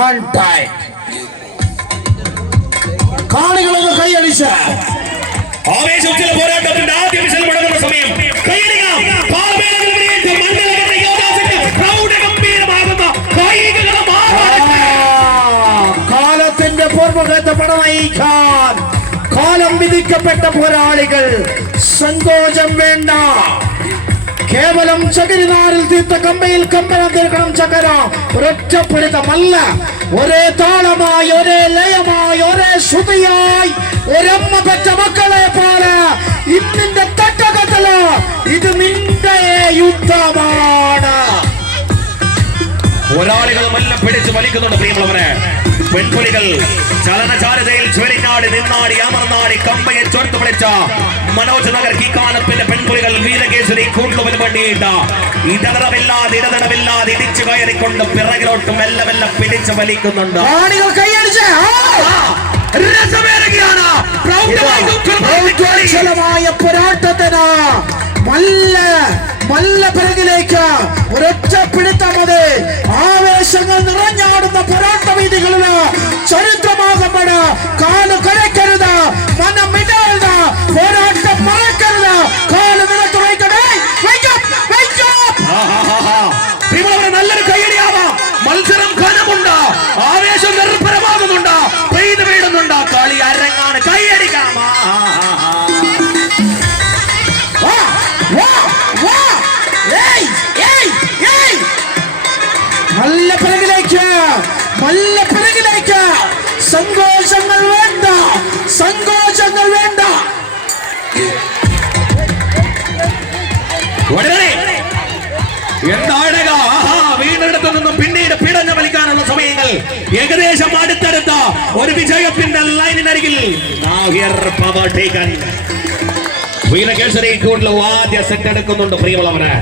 And tight കാണികളൊക്കെ കൈയടിച്ച് ആവേശത്തിലെ പോരാട്ടത്തിന്റെ ആദ്യ വിശൽ മുടങ്ങുന്ന സമയം കൈയടിക. കാൽവേലകൾ വിളിയേറ്റ് മണ്ഡലങ്ങളുടെ യോദ്ധാസിന്റെ പ്രൗഢഗംഭീരമാകുന്ന കായികകളം ആ, ആറാടട്ടെ. കാലത്തിന്റെ പൂർവ്വകത്തെ പടനയിക്കാൻ കാലം വിധിക്കപ്പെട്ട പോരാളികൾ സങ്കോചം വേണ്ട കേവലം ചകിരിനാരിൽ തീർത്ത കമ്പയിൽ കമ്പനം തീർക്കണം ചകര. ഒരൊറ്റപ്പെടുത്തമല്ല. ഒരേ താളമായി ഒരേ ലയമായി ഒരേ ശ്രുതിയായി ഒരമ്മ പെറ്റ മക്കളെ പോലെ ഇന്നിന്റെ തട്ടകത്തിൽ ഇത് നിന്റെ യുദ്ധമാണ്. പോരാളികളുമെല്ലാം മെല്ലെ പിടിച്ചു വലിക്കുന്നുണ്ട് പ്രിയമുള്ളവരെ. പെൺപുലികൾ ചലനചാരതയിൽ ചുവരിനാടി നിന്നാടി അമർനാടി കമ്പയെ ചോർത്ത് പിടിച്ച മനോജ് നഗർ വീരകേശ്വരി കൂടുതൽ ഇടതടവില്ലാതെ ഇടതടവില്ലാതെ ഇടിച്ചു കയറിക്കൊണ്ട് പിറകിലോട്ട് മെല്ലെ മെല്ലെ പിടിച്ചു വലിക്കുന്നുണ്ട്. പോരാട്ടത്തിന് മല്ല മല്ല പിറകിലേക്ക് ഒരൊറ്റ പിടുത്തം മതി ആവേശങ്ങൾ നിറഞ്ഞാടുന്ന പോരാട്ട വീതികളിൽ ചരിത്രമാകുമ്പോൾ പിറകിലേക്ക് നല്ല പിറകിലേക്ക്. സങ്കോചങ്ങൾ വേണ്ട സങ്കോചങ്ങൾ വേണ്ട. ഉടനെ എന്താടക? ആഹാ വീണ്ടെടുത്തു നിന്നും പിന്നീട് പിടഞ്ഞു വലിക്കാനുള്ള സമയങ്ങൾ ഏകദേശം അടുത്തടുത്ത ഒരു വിജയത്തിന്റെ ലൈനിനരികിൽ വീരകേശ്വരി കൂടുതൽ ആദ്യ സെറ്റ് എടുക്കുന്നുണ്ട് പ്രിയമുള്ളവരെ.